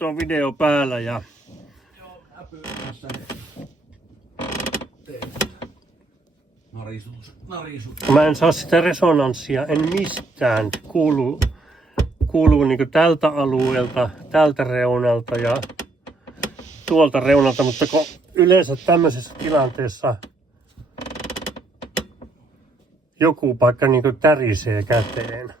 nyt on video päällä ja mä en saa sitä resonanssia, en mistään. Kuuluu niinku tältä alueelta, tältä reunalta ja tuolta reunalta, mutta kun yleensä tämmöisessä tilanteessa joku paikka niinku tärisee käteen.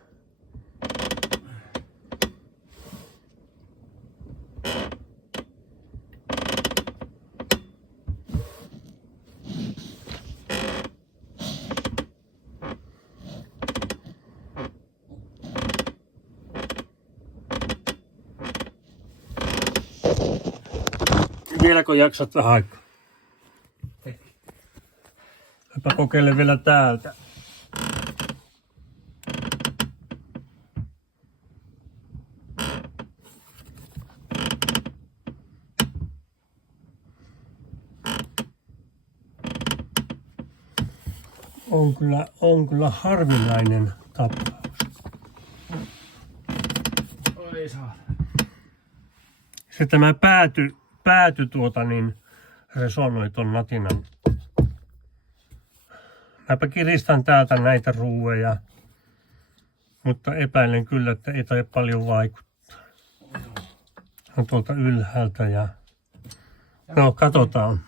Vieläkö jaksat vähän aikaa? Mä kokeilen vielä täältä. On kyllä harvinainen tapaus. Oi saa. Se tämä pääty resonoi ton natinan. Mäpä kiristän täältä näitä ruuveja, mutta epäilen kyllä, että ei tai paljon vaikuttaa. On tuolta ylhäältä ja no katsotaan.